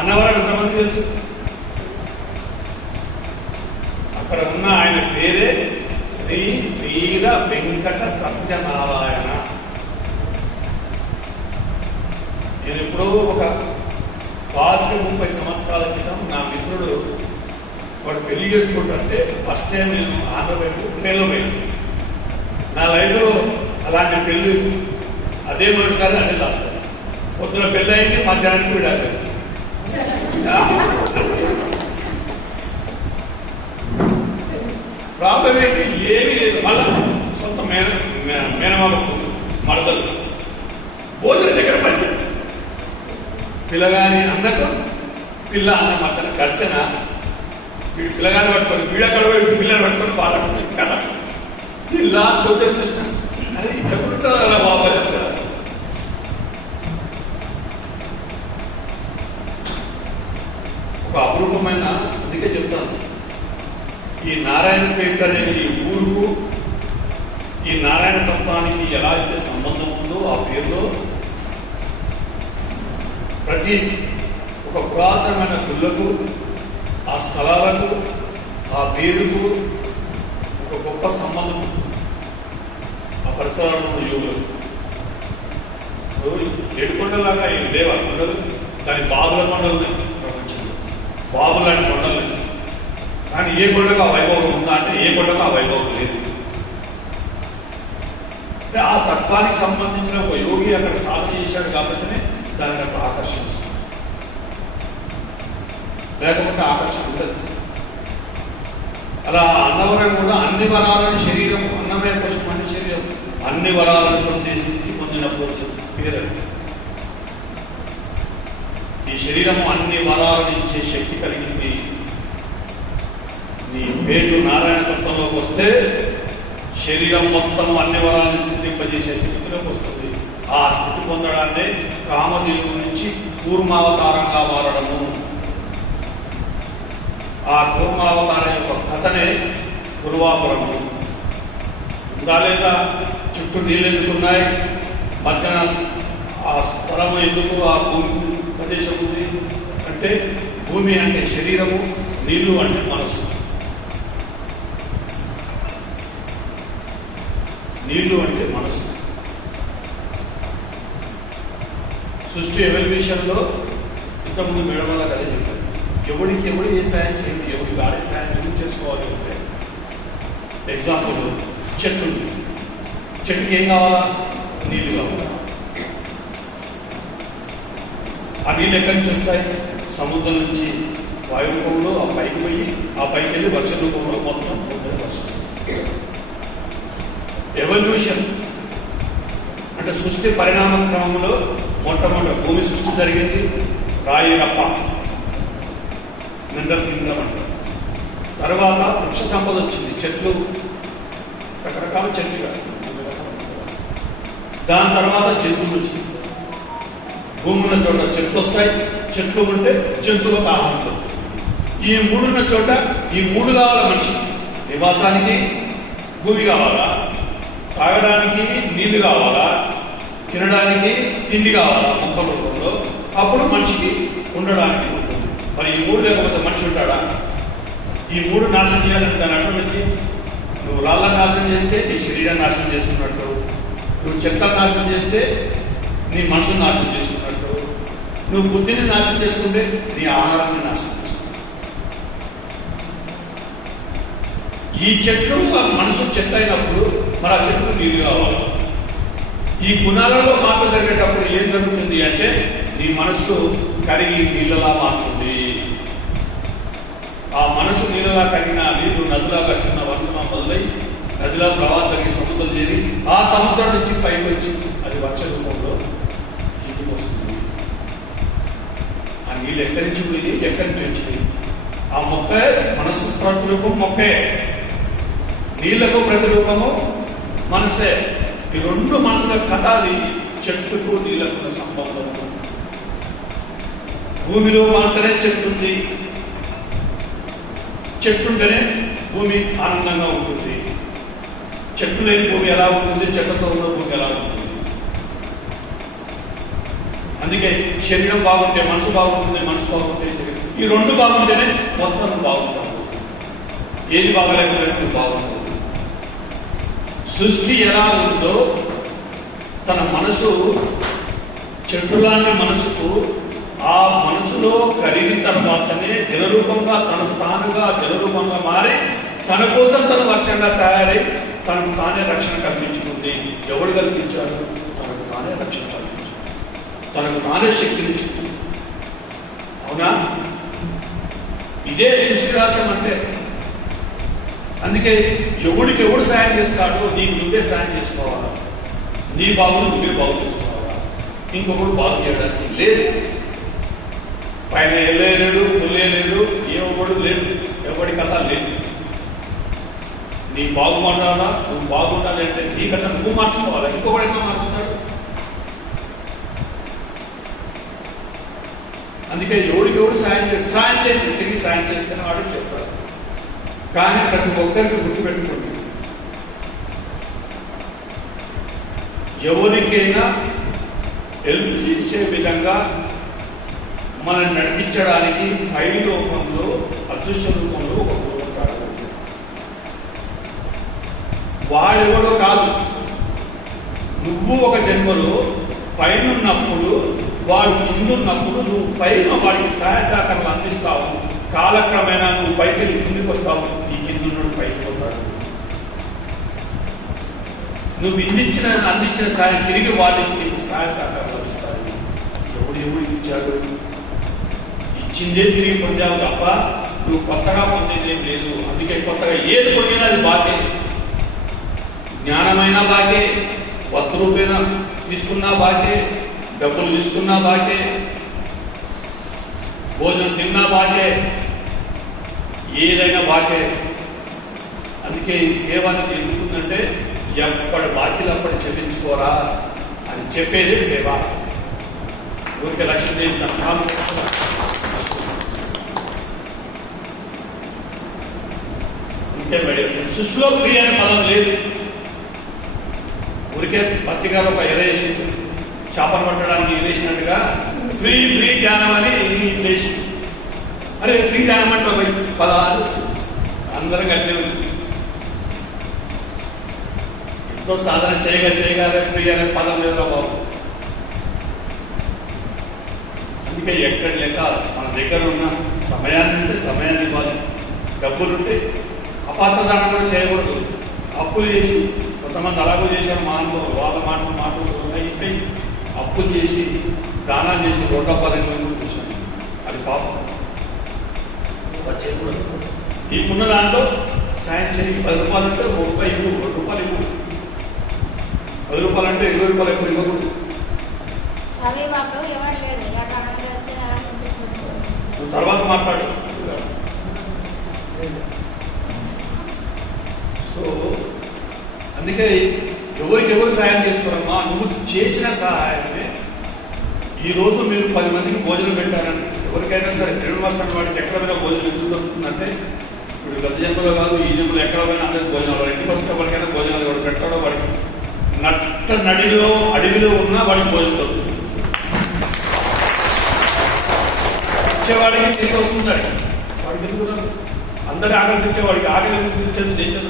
అన్నవరం ఎంతమంది తెలుసు? అక్కడ ఉన్న ఆయన పేరే శ్రీ వీర వెంకట సత్యనారాయణ. నేను ఎప్పుడో ఒక 30 సంవత్సరాల క్రితం నా మిత్రుడు వాడు పెళ్లి చేసుకుంటుంటే ఫస్ట్ టైం నేను ఆంధ్రప్రదేశ్ ట్రైన్లో పోయాను. నా లైఫ్లో అలాంటి పెళ్లి అదే మొదటిసారి అదే రాస్తాను. పొద్దున పెళ్ళి అయింది, మధ్యాహ్నానికి విడాలి. ప్రాబ్లం ఏంటి? ఏమీ లేదు. మళ్ళా సొంత మేనమామ మరదలు భోజనం దగ్గర పంచారు. పిల్లగాని అన్నకు పిల్ల అన్న మక్కన ఘర్షణ. వీడు పిల్లగాని పట్టుకొని వీడక్కడ పిల్లని పట్టుకొని పాలడుతుంది కదా. ఇలా చూస్తే కృష్ణ అరే ఇద్దరుంటారా బాబా చెప్తారా? ఒక అపురూపమైన, అందుకే చెప్తాను, ఈ నారాయణపేట అనే ఈ ఊరుకు ఈ నారాయణ తత్వానికి ఎలా అయితే సంబంధం ఉందో ఆ పేరులో ప్రతి ఒక పురాతనమైన గుళ్ళకు, ఆ స్థలాలకు, ఆ పేరుకు ఒక గొప్ప సంబంధం ఉంటుంది. ఆ పరిసరాల్లో ఉన్న యోగులకు ఏడుకొండలాగా ఏం లేవా కొండలు? దాని బాబుల కొండలు ఉన్నాయి ప్రపంచంలో, బాబు లాంటి కొండలు. కానీ ఏ కొండకు ఆ వైభవం ఉందా అంటే ఏ కొండకు ఆ వైభవం లేదు. అంటే ఆ తత్వానికి సంబంధించిన ఒక యోగి అక్కడ సాధన చేశాడు కాబట్టినే దానికి అక్కడ ఆకర్షిస్తుంది. లేకపోతే ఆకర్షణ ఉండదు. అలా అన్నవరం కూడా అన్ని వరాలను శరీరం, అన్నమయ కోసం అన్ని శరీరం అన్ని వరాలను పొందే స్థితి పొందినప్పుడు వచ్చింది పేరండి. ఈ శరీరము అన్ని వరాలను ఇచ్చే శక్తి కలిగింది. నీ పేరు నారాయణ తత్వంలోకి వస్తే శరీరం మొత్తం అన్ని వరాలను సిద్ధింపజేసే స్థితిలోకి వస్తుంది. ఆ స్థితి పొందడాన్ని కామదేవుడి నుంచి కూర్మావతారంగా మారడము. ఆ కూర్మావతారం యొక్క కథనే గురువాపురము. ఉందా లేదా? చుట్టూ నీళ్ళు ఎందుకున్నాయి? మధ్యన ఆ స్థలము ఎందుకు, ఆ భూమి ప్రదేశం ఉంది అంటే భూమి అంటే శరీరము, నీళ్లు అంటే మనసు. నీళ్లు అంటే మనసు. సృష్టి ఎవల్యూషన్లో ఇంతకుముందు మేడం వల్ల కదే చెప్పారు. ఎవడికి ఎవడు ఏ సాయం చేయండి, ఎవరికి ఆడే సాయం ఎందుకు చేసుకోవాలి అంటే, ఎగ్జాంపుల్ చెట్టు. చెట్టుకి ఏం కావాలా? నీళ్లు కావాలా. ఆ నీళ్ళు ఎక్కడి నుంచి వస్తాయి? సముద్రం నుంచి వాయు రూపంలో ఆ పైకి పోయి ఆ పైకి వెళ్ళి వర్ష రూపంలో మొత్తం వర్షిస్తుంది. ఎవల్యూషన్ అంటే సృష్టి పరిణామ క్రమంలో మొట్టమొదటి భూమి సృష్టి జరిగింది. రాయి రప్ప మినరల్ కింగ్డమ్ అంటారు. తర్వాత వృక్ష సంపద వచ్చింది, చెట్లు, రకరకాల చెట్లు. దాని తర్వాత జంతువులు వచ్చింది. భూమి ఉన్న చోట చెట్లు వస్తాయి, చెట్లు ఉంటే జంతువులకు ఆహారం. ఈ మూడున్న చోట ఈ మూడు కావాలి మనిషికి. నివాసానికి భూమి కావాలా, తాగడానికి నీళ్లు కావాలా, తినడానికి తిండి కావాలా మొక్కల రూపంలో. అప్పుడు మనిషికి ఉండడానికి ఉంటుంది. మరి ఈ మూడు లేకపోతే మనిషి ఉంటాడా? ఈ మూడు నాశనం చేయాలంటే దాని అర్థం ఏంటి? నువ్వు రాళ్ళని నాశనం చేస్తే నీ శరీరాన్ని నాశనం చేసుకున్నట్టు, నువ్వు చెట్లను నాశనం చేస్తే నీ మనసును నాశనం చేసుకున్నట్టు, నువ్వు బుద్ధిని నాశనం చేసుకుంటే నీ ఆహారాన్ని నాశనం చేసుకుంటావు. ఈ చెట్లు మనసు చెట్టు అయినప్పుడు మరి ఆ చెట్లు నీళ్ళు కావాలి. ఈ గుణాలలో మార్పు జరిగేటప్పుడు ఏం జరుగుతుంది అంటే నీ మనస్సు కరిగి నీళ్ళలా మారుతుంది. ఆ మనసు నీళ్ళలా కరిగిన నీళ్లు నదిలాగా చిన్న వంతున మొదలై నదిలా ప్రవాహం తగ్గి సముద్రం చేరి ఆ సముద్రం నుంచి పైకి వచ్చి అది వర్ష రూపంలో కిందికి వస్తుంది. ఆ నీళ్ళు ఎక్కడి నుంచి పోయింది, ఎక్కడి నుంచి వచ్చింది? ఆ మొక్కే మనసు ప్రతిరూపం మొక్కే, నీళ్లకు ప్రతిరూపము మనసే. ఈ రెండు మనసుల కథాలి చెట్టుకు నీళ్లకు సంబంధము. భూమిలో అంటేనే చెట్టుంది, చెట్టుంటేనే భూమి ఆనందంగా ఉంటుంది. చెట్లు లేని భూమి ఎలా ఉంటుంది, చెట్లతో ఉన్న భూమి ఎలా ఉంటుంది? అందుకే శరీరం బాగుంటే మనసు బాగుంటుంది, మనసు బాగుంటే శరీరం, ఈ రెండు బాగుంటేనే మొత్తం బాగుంటాము. ఏది బాగలేకపోతే బాగుంటుంది. సృష్టి ఎలా ఉందో తన మనసు చెట్టులాంటి మనసుకు ఆ మనసులో కలిగిన తర్వాతనే జలరూపంగా తనకు తానుగా జలరూపంగా మారి తన కోసం తను వర్షంగా తయారై తనకు తానే రక్షణ కల్పించుకుంది. ఎవడు కల్పించాడు? తనకు తానే రక్షణ కల్పించు, తనకు తానే శక్తినిచ్చింది. అవునా? ఇదే సృష్టి రహస్యం అంటే. అందుకే ఎవడికి ఎవడు సాయం చేస్తాడో నీకు నువ్వే సాయం చేసుకోవాలా. నీ బాగులు నువ్వే బాగు చేసుకోవాలా. ఇంకొకడు బాగు చేయడానికి లేదు. పైన వెళ్ళలేడు, పుల్లేలేడు, ఏమొకడు లేడు, ఎవడి కథ లేదు. నీ బాగుపడాలా, నువ్వు బాగుండాలి అంటే నీ కథ నువ్వు మార్చుకోవాలా. ఇంకొకడు ఎట్లా మార్చున్నాడు? అందుకే ఎవడికి ఎవడు సాయం చేసి తిరిగి సాయం చేస్తేనే వాడు చేస్తాడు. కానీ ప్రతి ఒక్కరికి గుర్తుపెట్టుకోండి, ఎవరికైనా హెల్ప్ చేసే విధంగా మనల్ని నడిపించడానికి పై రూపంలో అదృశ్య రూపంలో ఒక గురువు ఉంటాడు. వాడెవడో కాదు. నువ్వు ఒక జన్మలో పైన ఉన్నప్పుడు వాడు కిందున్నప్పుడు నువ్వు పైన వాడికి సహాయ సహకారాలు అందిస్తావు. కాలక్రమేణా నువ్వు పైకి కిందికి వస్తావు, ఈ కిందున్నాడు పైకి పోతాడు. నువ్వు అందించిన సాయం తిరిగి వాళ్ళకి నీకు సహాయ సహకారాలు అందిస్తాడు. ఎవడు ఇచ్చాడు? ఇచ్చిందే తిరిగి పొందావు తప్ప నువ్వు కొత్తగా పొందేదేం లేదు. అందుకే కొత్తగా ఏది పొందినా అది బాకే. జ్ఞానమైనా బాకే, వస్తురూపేణ తీసుకున్నా బాకే, డబ్బులు తీసుకున్నా బాకే, భోజనం తిన్నా బాకే, ఏదైనా బాకే. అందుకే ఈ సేవ ఎందుకుందంటే ఎప్పటి బాకీలు అప్పటి చెల్లించుకోరా అని చెప్పేదే సేవ. ఊరికే లక్ష్మీదేవి అందుకే సృష్టిలో ఫ్రీ అనే పదం లేదు. ఊరికే భక్తి గారు ఒక ఎరేసి చేపలు పట్టడానికి ఎరేసినట్టుగా ఫ్రీ జ్ఞానం అని లేచి, అరే ఫ్రీ జ్ఞానం అంటే పోయి పదాలు వచ్చింది. అందరికి అట్లే వచ్చింది. ఎంతో సాధన చేయగా ఫ్రీ అనే పదం లేదా బాబు. అందుకే ఎక్కడ లేక మన దగ్గర ఉన్న సమయాన్ని ఉంటే సమయాన్ని ఇవ్వాలి. డబ్బులుంటే అపాత్రదానం కూడా చేయకూడదు. అప్పులు చేసి కొంతమంది అలాగూ చేశారు. మానవులు వాళ్ళ మాటలు అయిపోయి అప్పులు చేసి దానాలు చేసి రోడ్డప్పాలని చూశాను. అది పాపం. అలా చేయకూడదు. నీకున్న దాంట్లో సాయం చేయి. 10 రూపాయలు అంటే 1 రూపాయి ఇవ్వు, 2 రూపాయలు ఇవ్వు. 10 రూపాయలు అంటే 20 రూపాయలు ఎక్కువ ఇవ్వకూడదు. నువ్వు తర్వాత మాట్లాడు. సో అందుకే ఎవరు సాయం చేసుకోరమ్మా. నువ్వు చేసిన సహాయమే ఈరోజు మీరు 10 మందికి భోజనం పెట్టారని ఎవరికైనా సరే శ్రీనివాసన్ వాడికి ఎక్కడ పోయినా భోజనం ఎందుకు దొరుకుతుందంటే, ఇప్పుడు గత జన్మలో కాదు ఈ జన్మలో ఎక్కడ పోయినా అందరికి భోజనాలు, వాడు ఇంటికి వస్తే వాడికైనా భోజనాలు ఎవరు పెట్టాడో వాడికి నడిలో అడవిలో ఉన్నా వాడికి భోజనం దొరుకుతుంది. ఇచ్చేవాడికి తిరిగి వస్తుందండి. వాడికి ఎందుకు అందరి ఆకలించే వాడికి ఆకలి ఇచ్చేది నేచర్.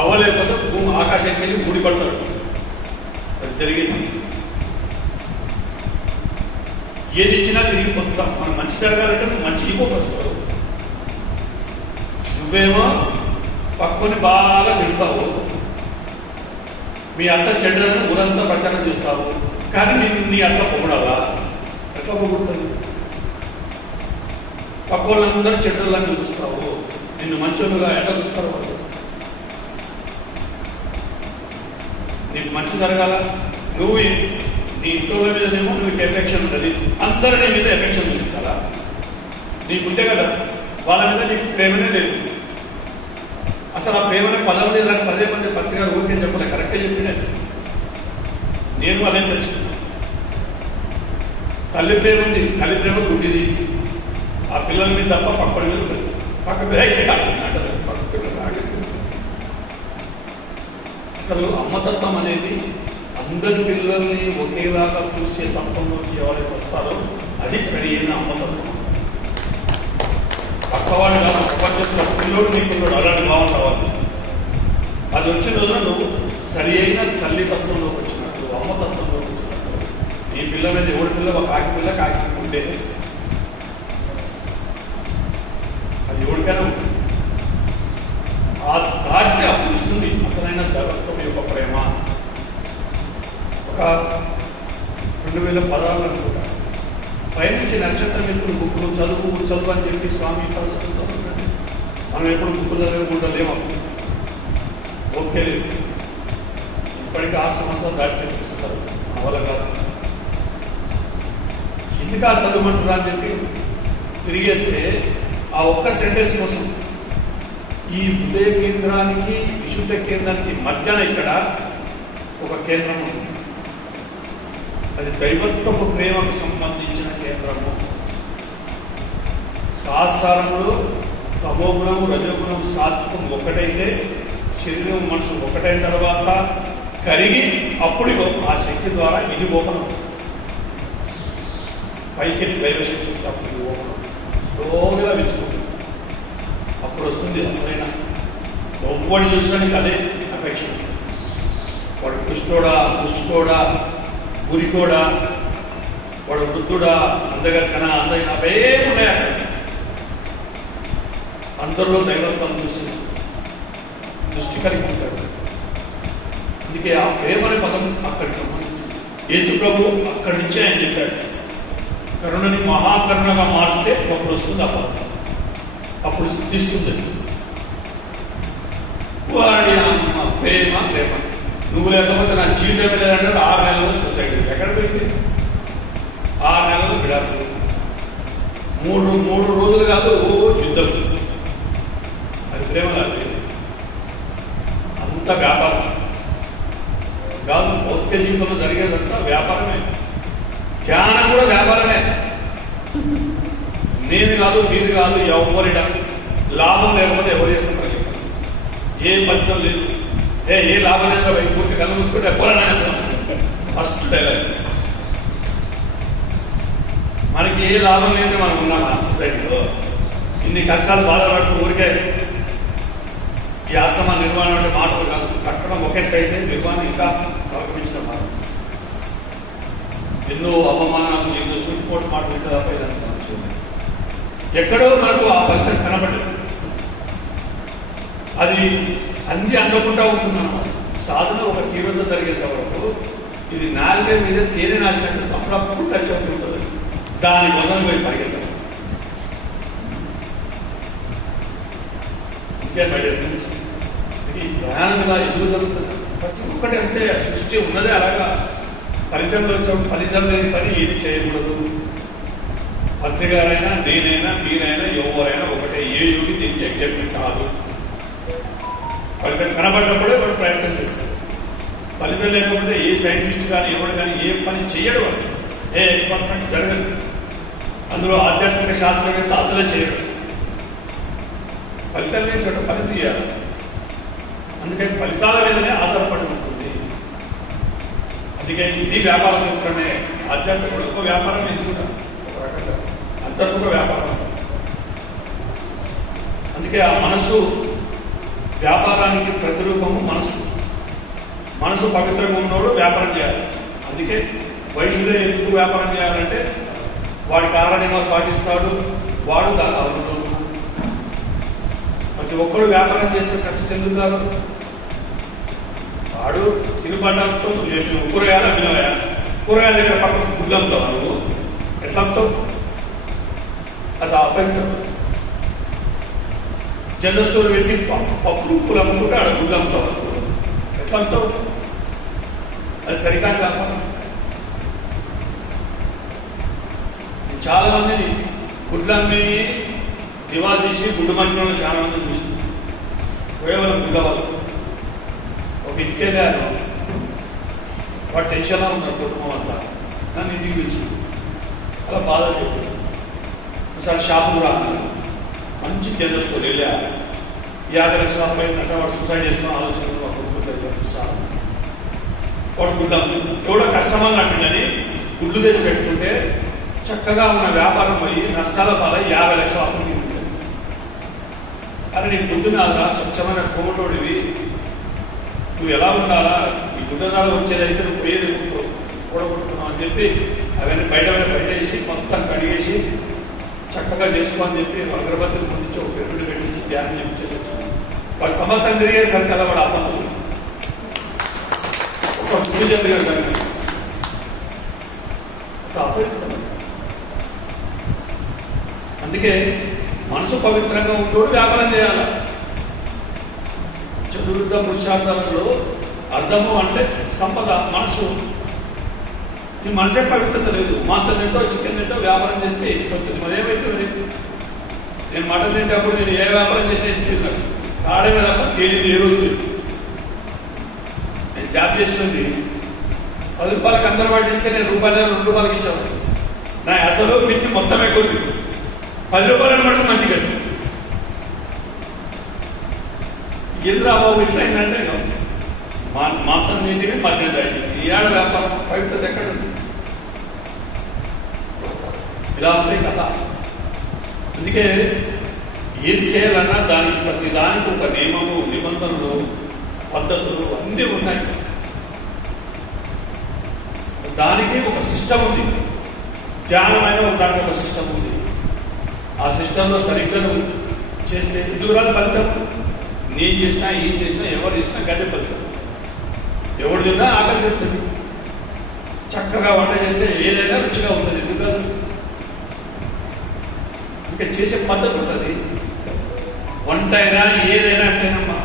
అవ్వలేకపోతే భూమి ఆకాశానికి వెళ్ళి ముడిపడతాడు. అది జరిగింది. ఏది ఇచ్చినా తిరిగి పొందుతాం. మనం మంచి జరగాలంటే నువ్వు మంచి ఇవ్వకొస్తావు. నువ్వేమో పక్కని బాగా తిడతావు, మీ అత్త చెడ్డలను ఊరంతా ప్రచారం చేస్తావు. కానీ నీ అత్త పొగడాలా? ఎట్లా పొగుడుతుంది? పక్క వాళ్ళందరూ చెడ్డలని చూస్తావు, నిన్ను మంచోళ్ళుగా ఎట్లా చూస్తారు వాళ్ళు? నీకు మంచి జరగాల, నువ్వు నీ ఇంట్లో మీదనేమో నీకు ఎఫెక్షన్ ఉంటుంది, అందరూ నీ మీద ఎఫెక్షన్ చూపించాలా? నీకుంటే కదా, వాళ్ళ మీద నీకు ప్రేమనే లేదు. అసలు ఆ ప్రేమనే పదం లేదని 10 మంది పత్రిక ఊరికే చెప్పలే, కరెక్టే చెప్పినే. నేను అదే తెచ్చుకున్నా. తల్లి ప్రేమ ఉంది, తల్లి ప్రేమ గుడ్డిది. ఆ పిల్లల మీద తప్ప పక్కడి మీద ఉంటుంది. పక్క అంటది, పక్క పిల్లలు ఆగదు. అసలు అమ్మతత్వం అనేది అందరి పిల్లల్ని ఒకేలాగా చూసే తత్వంలోకి ఎవరైతే వస్తారో అది సరి అయిన అమ్మతత్వం. పక్కవాడు కాదు, ప్రపంచంలో పిల్లోడు నీ పిల్లోడు అలాంటి భావన రావాలి. అది వచ్చిన రోజున నువ్వు సరి అయిన తల్లితత్వంలోకి వచ్చినట్టు, అమ్మతత్వంలోకి వచ్చినట్టు. నీ పిల్ల మీద ఎవరి పిల్ల ఒక కాకి పిల్ల కాకి ఉంటే అది ఎవరికైనా ఉంటుంది. ఆ దాన్ని అప్పుడుస్తుంది అసలైన దైవత్వం యొక్క ప్రేమ. ఒక 2016 అనుకుంటా పైనుంచి నక్షత్రం ఎప్పుడు బుక్కులు చదువు అని చెప్పి స్వామి మనం ఎప్పుడు బుక్కులు చదివకుండా లేము. ఓకే లేదు, ఇప్పటికీ 6 సంవత్సరాలు దాటి నేర్పిస్తున్నారు. అవల కాదు, హిందిగా చదవమంటున్నా అని చెప్పి తిరిగేస్తే ఆ ఒక్క సెంటెన్స్ కోసం ఈ హృదయ కేంద్రానికి విశుద్ధ కేంద్రానికి మధ్యన ఇక్కడ ఒక కేంద్రం ఉంటుంది. అది దైవత్వపు ప్రేమకు సంబంధించిన కేంద్రము. సహస్రారంలో తమోగుణం, రజోగుణం, సాత్వికం ఒకటైతే శరీరం మనసు ఒకటైన తర్వాత కరిగి అప్పుడు ఆ శక్తి ద్వారా ఇది ఓపెన్ పైకి దైవశక్తి వస్తే అప్పుడు ఇది ఓపెన్ స్లోగా విచ్చుకుంటుంది. అప్పుడు వస్తుంది అసలైన ఎవ్వడు చూసడానికి అదే అఫెక్షన్. వాడు కుష్ఠోడా, పుష్టికోడా, గురికోడా, వాడు వృద్ధుడా, అందగక్కనా, అందైన అవే ఉన్నాయి అక్కడ. అందరిలో దైవత్వం చూసి దృష్టి కలిగి ఉంటాడు. అందుకే ఆ ప్రేమ అనే పదం అక్కడికి సంబంధించింది. యేసు ప్రభు అక్కడి నుంచే ఆయన చెప్పాడు, కరుణని మహాకరుణగా మారితే అప్పుడు వస్తుంది ఆ పదం, అప్పుడు సిద్ధిస్తుంది. వాడి ప్రేమ ప్రేమ నువ్వు లేకపోతే నా జీవితం లేదంటే 6 నెలల్లో సొసైటీ ఎక్కడ పోయింది. 6 నెలలు విడాకులు, 3 రోజులు కాదు యుద్ధం. అది ప్రేమ కాదు, అంత వ్యాపారం కాదు. భౌతిక జీవితంలో జరిగేదంతా వ్యాపారమే. ధ్యానం కూడా వ్యాపారమే. నేను కాదు, మీరు కాదు, ఎవరిడా లాభం లేకపోతే ఎవరు చేస్తున్నారు? ఏ ఫలితం లేదు. ఏ లాభం లేదా పూర్తి కళ్ళు మూసుకుంటే ఎవరైనా ఫస్ట్ డైలాగ్. మనకి ఏ లాభం లేదే మనం ఉన్నాం ఆ సొసైటీలో. ఇన్ని కష్టాలు బాధపడుతూ ఊరికే ఈ ఆశ్రమ నిర్వహణ అంటే మాటలు కాదు. కట్టడం ఒక ఎత్తు అయితే నిర్వహణ ఇంకా తలకమించిన మాట. ఎన్నో అవమానాలు, ఎన్నో సూటిపోటు మాటలు ఇంటి తప్ప ఇదంతా చూడండి. ఎక్కడో మనకు ఆ ఫలితం కనబడ్డది. అది అన్ని అందకుండా ఉంటుందన్నమాట. సాధన ఒక తీవ్రత జరిగేంత వరకు ఇది నాలుగే మీద తేనె నాశనం అప్పుడప్పుడు టచ్ అవుతుంటుంది. దాని మొదలు పోయి పరిగెత్తాం. ఇంకేం బయట ఇది ప్రయాణంగా ఎదుగుతుంది. ప్రతి ఒక్కటి అంతే, సృష్టి ఉన్నదే అలాగా. ఫలితంలో వచ్చినప్పుడు ఫలితం లేని పని ఏమి చేయకూడదు. పత్రికారైనా, నేనైనా, మీరైనా, ఎవరైనా ఒకటే. ఏ యోగి దీనికి ఎగ్జాక్ట్ కాదు. ఫలితం కనబడ్డప్పుడే వాడు ప్రయత్నం చేస్తాడు. ఫలితం లేకపోతే ఏ సైంటిస్ట్ కానీ ఎవరు కానీ ఏ పని చేయడు. ఏ ఎక్స్పెరిమెంట్ జరగదు. అందులో ఆధ్యాత్మిక శాస్త్రవేత్త అసలే చేయడు. ఫలితం లేని చోట పని తీయాలి. అందుకని ఫలితాల మీదనే ఆధారపడి ఉంటుంది. అందుకే ఇది వ్యాపార సూత్రమే. ఆధ్యాత్మిక ఒక వ్యాపారం, ఇది కూడా ఒక రకంగా అంతర్ముఖ వ్యాపారం. అందుకే ఆ మనసు వ్యాపారానికి ప్రతిరూపము మనసు. మనసు పవిత్రంగా ఉన్నవాడు వ్యాపారం చేయాలి. అందుకే వైశ్యుడే ఎందుకు వ్యాపారం చేయాలంటే వాడి కారణంగా పాటిస్తాడు, వాడు దాని అవును. ప్రతి ఒక్కడు వ్యాపారం చేస్తే సక్సెస్ ఎందుకు కాదు? వాడు చిరుబండంతో కూరగాయలు అమ్మినవయా, కూరగాయల దగ్గర పక్కన గుడ్లు అమ్ముతావు నువ్వు, ఎట్లా అమ్ముతావు? అది అపవిత్రం. జనరల్ స్టోర్ పెట్టి పప్పులు ఉప్పులు అమ్ముకుంటే ఆడ గుడ్లు అమ్ముతావు, ఎట్లా అమ్ముతావు? అది సరికాదు వ్యాపారం. చాలా మందిని గుడ్లమ్మి దివా తీసి గుడ్డు మంచి చాలా మంది చూసింది. కేవలం గుడ్డవాళ్ళు ఒక ఇంటికి వెళ్ళాను. వాడు టెన్షన్లో ఉన్నారు కుటుంబం అంతా. నన్ను ఇంటికి పిలిచింది, అలా బాధ చెప్పాను. ఒకసారి షాపు కూడా అన్నాను. మంచి జనరల్ స్టోర్ వెళ్ళా. 50 లక్షల అబ్బాయి అంటే వాడు సూసైడ్ చేసుకుని ఆలోచన సార్ వాడు గుడ్డం ఎవడో కస్టమర్లు అంటుందని గుడ్లు తెచ్చి పెట్టుకుంటే చక్కగా ఉన్న వ్యాపారం పోయి నష్టాల పాలై 50 లక్షల అప్పు తీసుకుంటాడు. అరే నీకు గుడ్డున్నారా, స్వచ్ఛమైన కోమటోడివి, నువ్వు ఎలా ఉండాలా, ఈ గుడ్డనాలు వచ్చేదైతే నువ్వు పోయేది కూడగొట్టుకున్నావు అని చెప్పి అవన్నీ బయట వేసి మొత్తం కడిగేసి చక్కగా చేసుకోమని చెప్పి అగరబత్తులు ముందు ఒక పెరుగుడు పెట్టించి ధ్యానం చేయించేసి వాడు సంవత్సరం తిరిగేసరికి అలా వాడు అప్పలు ఒక పూజ అందుకే మనసు పవిత్రంగా ఉంటోడు వ్యాపారం చేయాలి. చతుర్థ పురుషార్థంలో అర్థము అంటే సంపద. మనసు, నీ మనసే పవిత్రత లేదు. మాంసం తింటో చికెన్ తింటో వ్యాపారం చేస్తే ఎత్తిపోతుంది. మరేమైతే నేను మటన్ తింటప్పుడు నేను ఏ వ్యాపారం చేసే తిన్నాను కాడమే తప్ప తేలింది ఏ రోజు లేదు. నేను జాబ్ చేస్తుంది 10 రూపాయలకు అందరూ పట్టిస్తే నేను రూపాయలు 2 రూపాయలకి ఇచ్చాను. నా అసలు మించి మొత్తం ఎక్కువ 10 రూపాయలు మటుకు మంచిగా ఎందుకు బాబు ఇట్లా ఏంటంటే మాంసం తింటివి మధ్య ఈ ఏడ వ్యాపారం పవిత్రత ఎక్కడ ఉంది? ఇలా ఉంటాయి కథ. అందుకే ఏది చేయాలన్నా దానికి ప్రతి దానికి ఒక నియమము, నిబంధనలు, పద్ధతులు అన్నీ ఉన్నాయి. దానికి ఒక సిస్టమ్ ఉంది. ధ్యానమైన దానికి ఒక సిస్టమ్ ఉంది. ఆ సిస్టంలో సరిగ్గా చేస్తే దూరాలు ఫలితం. నేను చేసినా, ఏం చేసినా, ఎవరు చేసినా గదే ఫలితం. ఎవడు తిన్నా ఆకలి చెప్తుంది. చక్కగా వంట చేస్తే ఏదైనా రుచిగా ఉంటుంది. ఎందుకు కాదు? ఇంకా చేసే పద్ధతి ఉంటుంది. వంట అయినా ఏదైనా అంతేనమ్మా.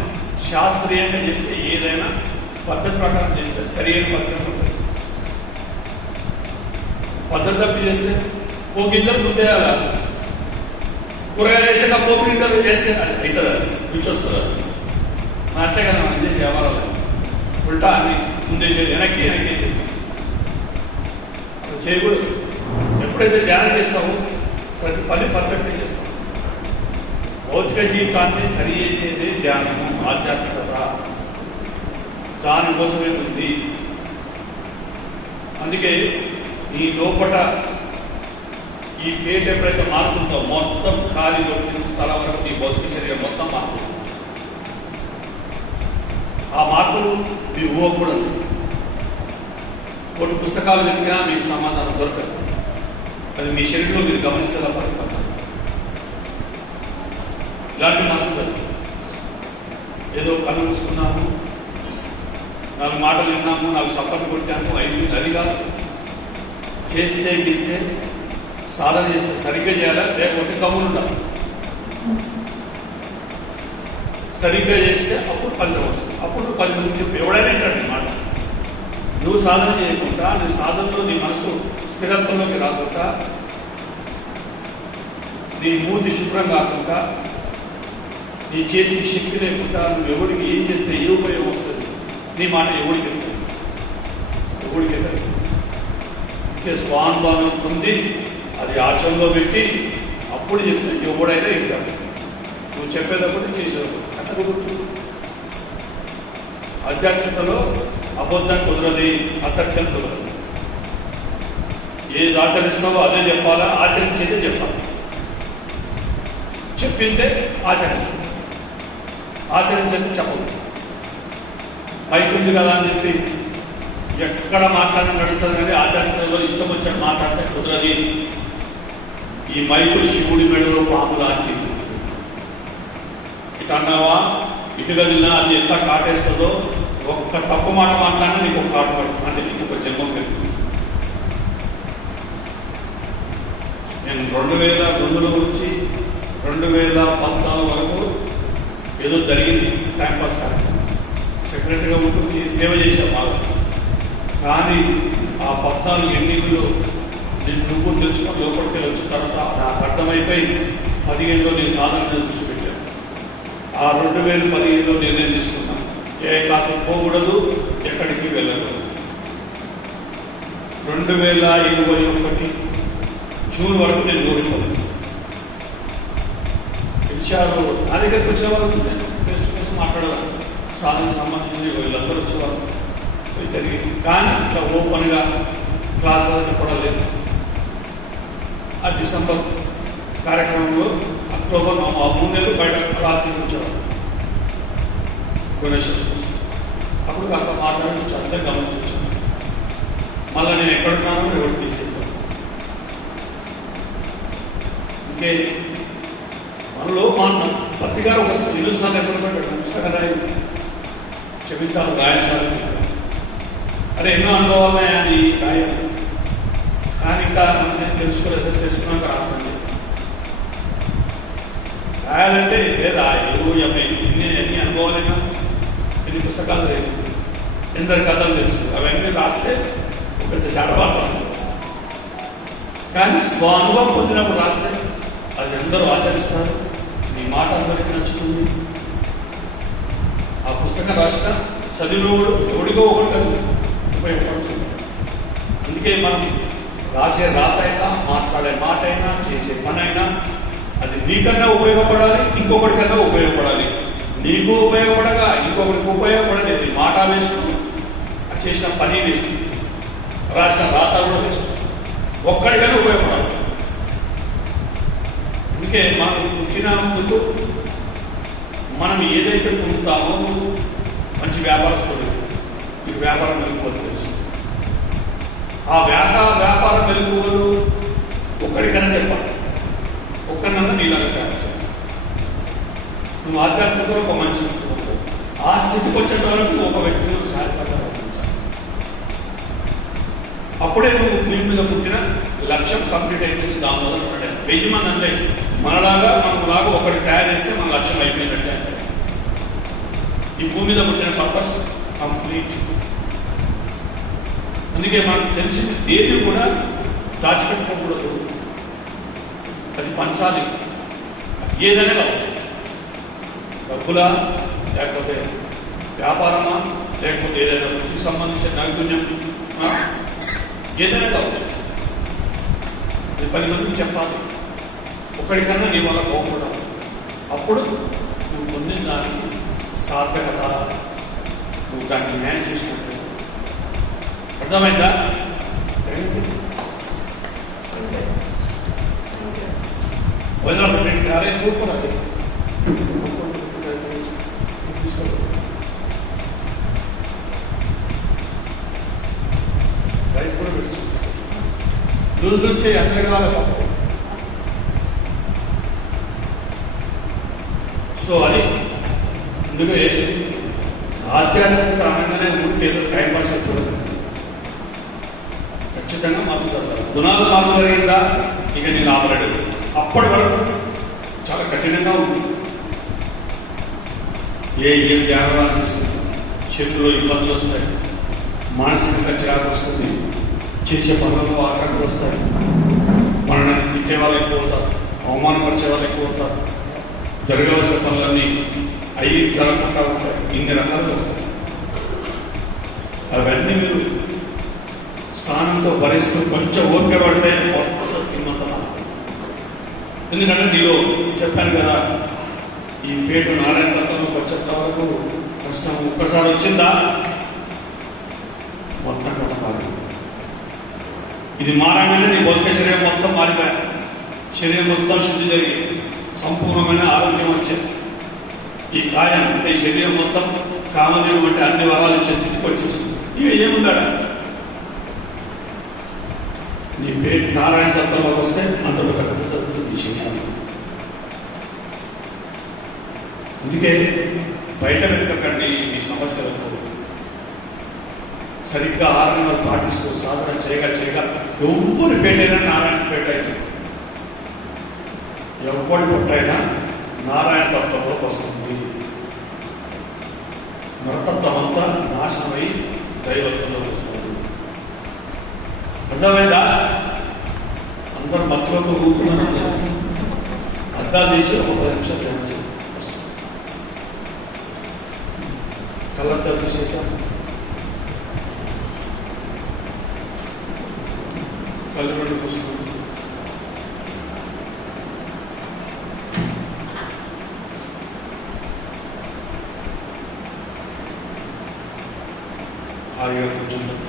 శాస్త్రీయంగా చేస్తే ఏదైనా పద్ధతి ప్రకారం చేస్తే సరైన పద్ధతి ఉంటుంది. పద్ధతి తప్పి చేస్తే పోకిందరు గుద్దేయాల, కూరగాయలు వేసాక పోకిందరు చేస్తే అవుతుందా, రుచి వస్తుందా? అట్లే కదా మనం చేసే వ్యవహారాలు. ఉల్టా అని ముందే వెనక్కి చెప్తాం. చేయకూడదు. ఎప్పుడైతే ధ్యానం చేస్తామో ప్రతి పని పర్ఫెక్ట్గా చేస్తాం. భౌతిక జీవితాన్ని సరి చేసేది ధ్యానము, ఆధ్యాత్మికత. దానికోసమే ఉంది. అందుకే ఈ లోపల ఈ పేట ఎప్పుడైతే మారుతుందో మొత్తం ఖాళీ నుంచి తల వరకు నీ భౌతిక శరీరం మొత్తం మారుతుంది. ఆ మార్పులు మీరు ఊహకూడదు. కొన్ని పుస్తకాలు వెతికినా మీకు సమాధానం దొరకదు. అది మీ శరీరంలో మీరు గమనిస్తే తప్ప ఇలాంటి మార్పులు ఏదో కళ్ళు చూసుకున్నాము, 4 మాటలు విన్నాము, 4 సప్పట్లు కొట్టాము, అయిపోయింది. అది కాదు. చేస్తే గీస్తే సాధన చేస్తే సరిగ్గా చేయాలా, లేకపోతే కమ్ములు ఉండాలి. సరిగ్గా చేస్తే అప్పుడు ఫలితం వస్తుంది. అప్పుడు 10 మంది చెప్పి ఎవడైనా ఏంటంటే మాట. నువ్వు సాధన చేయకుండా, నీ సాధనలో నీ మనసు స్థిరత్వంలోకి రాకుండా, నీ మూతి శుభ్రం కాకుండా, నీ చేతికి శక్తి లేకుండా నువ్వు ఎవరికి ఏం చేస్తే ఏ ఉపయోగం వస్తుంది? నీ మాట ఎవరికి వెళ్తుంది? ఎవరికి వెళ్ళదు. స్వానుభావం పొంది అది ఆచరణలో పెట్టి అప్పుడు చెప్తే ఎవడైనా వింటాడు. నువ్వు చెప్పేటప్పుడు చేసేటప్పుడు అట్లా కుదురుతుంది. ఆధ్యాత్మికతలో అబద్ధం కుదరది, అసత్యం కుదరదు. ఏది ఆచరిస్తావో అదే చెప్పాలా, ఆచరించేదే చెప్పాలి. చెప్పిందే ఆచరించాలి, ఆచరించేది చెప్పదు. పైకుంది కదా అని చెప్పి ఎక్కడ మాట్లాడడం నడుస్తుంది, కానీ ఆధ్యాత్మికతలో ఇష్టం వచ్చాడు మాట్లాడితే కుదరది. ఈ మైకు శివుడి మెడలో పాము లాంటిది. ఇటు అన్నావా, ఇటు కదిలినా అది ఎంత కాటేస్తుందో. ఒక్క తప్పు మాట మాట్లాడినా నీకు ఒక కాటు పడుతుంది, అంటే నీకు ఒక జన్మం పెరుగుతుంది. నేను 2002లో నుంచి 2014 వరకు ఏదో జరిగింది టైంపాస్ కార్యక్రమం. సెక్రటరీగా ఉంటుంది, సేవ చేశాం బాగా. కానీ ఆ 14 ఎన్నికలు నువ్వు తెలుసుకొని లోపలికి వచ్చిన తర్వాత నాకు అర్థమైపోయి 15లో నేను సాధన మీద దృష్టి పెట్టాను. ఆ 2015లో నిర్ణయం తీసుకున్నాను, ఏ క్లాసులు పోకూడదు, ఎక్కడికి వెళ్ళకూడదు. 2021 జూన్ వరకు నేను ఓడిపోయాను. పిలిచారు, నా దగ్గరికి వచ్చేవారు, నేను ఫేస్ టు ఫేస్ మాట్లాడేవారు. సాధనకు సంబంధించి వీళ్ళందరూ వచ్చేవారు. జరిగింది. కానీ ఇట్లా ఓపెన్గా క్లాసులు కూడా లేదు. ఆ డిసెంబర్ కార్యక్రమంలో అక్టోబర్ 3 నెలలు బయట రాత్రి వచ్చేవారు డొనేషన్స్ కోసం. అప్పుడు కాస్త మాట్లాడి కొంచెం అందరూ గమనించి వచ్చాను. మళ్ళీ నేను ఎక్కడున్నానో ఎవరు తెలియజేస్తాను. ఇంకే మనలో మా పత్తి గారు ఒక ఎన్నిసార్లు ఎక్కడ పెట్టాడు పుస్తకం రాయి క్షమించాలి రాయించాలి. అరే ఎన్నో అనుభవాలు అని రాయాలి. కానీ ఇంకా నేను తెలుసుకున్నాక రాస్తాను. రాయాలంటే లేదా ఎన్ని అనుభవాలైనా ఎన్ని పుస్తకాలు లేదు, ఎందరి కథలు తెలుసు, అవన్నీ రాస్తే ఒక పెద్ద శాటవార్తలు. కానీ స్వానుభవం పొందినప్పుడు రాస్తే అది అందరూ ఆచరిస్తారు. నీ మాట అందరికీ నచ్చుతుంది. ఆ పుస్తకం రాసిన చదివినోడు ఎవడిగో ఒకటి ఉపయోగపడుతుంది. అందుకే మనం రాసే రాత అయినా, మాట్లాడే మాట అయినా, చేసే పని అయినా అది నీకన్నా ఉపయోగపడాలి, ఇంకొకటికన్నా ఉపయోగపడాలి. నీకు ఉపయోగపడగా ఇంకొకటికి ఉపయోగపడలేదు. మాట వేస్ట్, చేసిన పని వేస్ట్, రాసిన రాత కూడా వేస్ట్. ఒక్కడికైనా ఉపయోగపడాలి. అందుకే మనం పుట్టినందుకు మనం ఏదైతే పొందుతామో మంచి వ్యాపారస్తులు మీకు వ్యాపారం వెళ్ళిపోతే తెలుసు. ఆ వ్యాపారం వెలుగులు ఒక్కడికైనా చెప్పాలి, ఒక్కరినన్నా నీలాగా తయారు చేయాలి. నువ్వు ఆధ్యాత్మికలో ఒక మంచి స్థితికి వస్తావు. ఆ స్థితికి వచ్చేంత వరకు ఒక వ్యక్తిని సహాయసహకారం అందించాలి. అప్పుడే నువ్వు నీ మీద పుట్టిన లక్ష్యం కంప్లీట్ అయిపోయింది. దాని వల్ల 1000 మంది అంటే మనలాగా మనలాగా ఒకటి తయారు చేస్తే మన లక్ష్యం అయిపోయిందంటే ఈ భూమి మీద పుట్టిన పర్పస్ కంప్లీట్. అందుకే మనకు తెలిసింది దేని కూడా దాచిపెట్టుకోకూడదు, అది పంచాలి. ఏదైనా కావచ్చు, డబ్బులా లేకపోతే వ్యాపారమా లేకపోతే ఏదైనా వృత్తికి సంబంధించిన నైపుణ్యం ఏదైనా కావచ్చు. అది 10 మందికి చెప్పాలి. ఒకరికన్నా నీ వల్ల బాగుపడాలి. అప్పుడు నువ్వు పొందిన దానికి సార్థకత, నువ్వు దానికి న్యాయం చేసినట్టు. అర్థమైందా? వదిలిపెట్టి అరే చూడకూడదు. రైస్ కూడా పెట్టు. రోజు నుంచి అన్ని కావాలి పాపం. సో అది అందుకే ఆధ్యాత్మిక అనగానే ఊరికి ఏదో టైం పాస్ చూడదు. ఖచ్చితంగా మార్పు జరగాలి. గుణాలు మార్పు జరిగిందా ఇక నేను ఆపలేడు. అప్పటి వరకు చాలా కఠినంగా ఉంటుంది. ఏ జ్ఞానం అనిపిస్తుంది, చేతిలో ఇబ్బందులు వస్తాయి, మానసికంగా చిరాకు వస్తుంది, చేసే పనులలో ఆటంకాలు వస్తాయి, మనల్ని తిట్టే వాళ్ళు ఎక్కువ అవుతారు, అవమానపరిచే వాళ్ళు ఎక్కువ అవుతారు, జరగవలసిన పనులన్నీ అయ్యి జరగకుండా ఉంటాయి. ఇన్ని రకాలు వస్తాయి. అవన్నీ మీరు స్థానంతో భరిస్తూ కొంచెం ఓపిక పడితే మొత్తం శ్రీమంతం. ఎందుకంటే నీలో చెప్పాను కదా, ఈ పేటు నారాయణ తత్వంలోకి వచ్చేంత వరకు కష్టం ఒక్కసారి వచ్చిందా మొత్తం కథ మారి. ఇది మారగానే నీ భౌతిక శరీరం మొత్తం మారిపోయా. శరీరం మొత్తం శుద్ధి జరిగి సంపూర్ణమైన ఆరోగ్యం వచ్చింది. ఈ కాయం అంటే శరీరం మొత్తం కామదేవం అంటే అన్ని వరాలు ఇచ్చే స్థితికి వచ్చేసింది. ఇవి ఏముందా? నీ పేరు నారాయణ తత్వంలోకి వస్తే అంతలో కథ జరుగుతుంది శరీరం. అందుకే బయట వెనుకకండి మీ సమస్యలకు. సరిగ్గా 6 నెలలు పాటిస్తూ సాధన చేయగా ఎవరి పేటైనా నారాయణ పేట అవుతుంది. ఎవరి పుట్టైనా నారాయణ తత్వంలోకి వస్తుంది. నరతత్వం అంతా నాశనమై దైవత్వంలోకి వస్తుంది. అర్థమైందా? అందరూ మత్తులోకి ఊరుకున్నారు. అర్థాలు చేసి ఒక 10 నిమిషాలు ధ్యానించారు. కళ్ళంతా తీసేసాం. కళ్ళు రెండు కూర్చున్నాం. హాయిగా కూర్చుంటాం.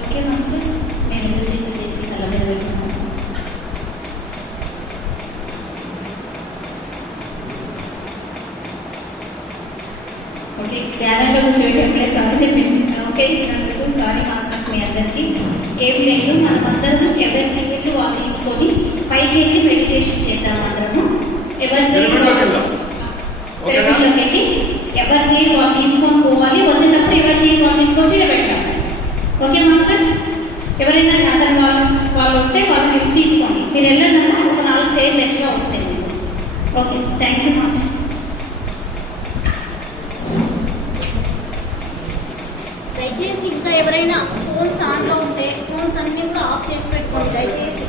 ఓకే మాస్టర్స్, నేను రెండు చేతులు చేసి తల మీద పెట్టుకున్నాను. ఓకే, ధ్యానంలో కూర్చోబెట్టి ఎప్పుడే సారీ చెప్పింది. ఓకే, అందుకు సారీ మాస్టర్స్ మీ అందరికీ. ఏం లేదు, మనమందరం ఎవరి చేతులు వాళ్ళు తీసుకొని పైకి వెళ్ళి మెడిటేషన్ చేద్దాం. అందరము ఎవరి చేతుల్లోకి వెళ్ళి ఎవరి చేయి వాళ్ళు తీసుకొని పోవాలి. వచ్చేటప్పుడు ఎవరి చేయి వాళ్ళు తీసుకొచ్చి పెట్టాలి. ఓకే మాస్టర్స్, ఎవరైనా చేతన వాళ్ళు ఉంటే వాళ్ళు హెల్ప్ తీసుకోండి. మీరు వెళ్ళినప్పుడు ఒక 4 చైర్లు ఎక్స్ట్రా వస్తాయి. Okay, thank you masters. దయచేసి ఇంకా ఎవరైనా ఫోన్స్ ఆన్లో ఉంటే ఫోన్స్ అన్ని కూడా ఆఫ్ చేసి పెట్టుకోండి దయచేసి.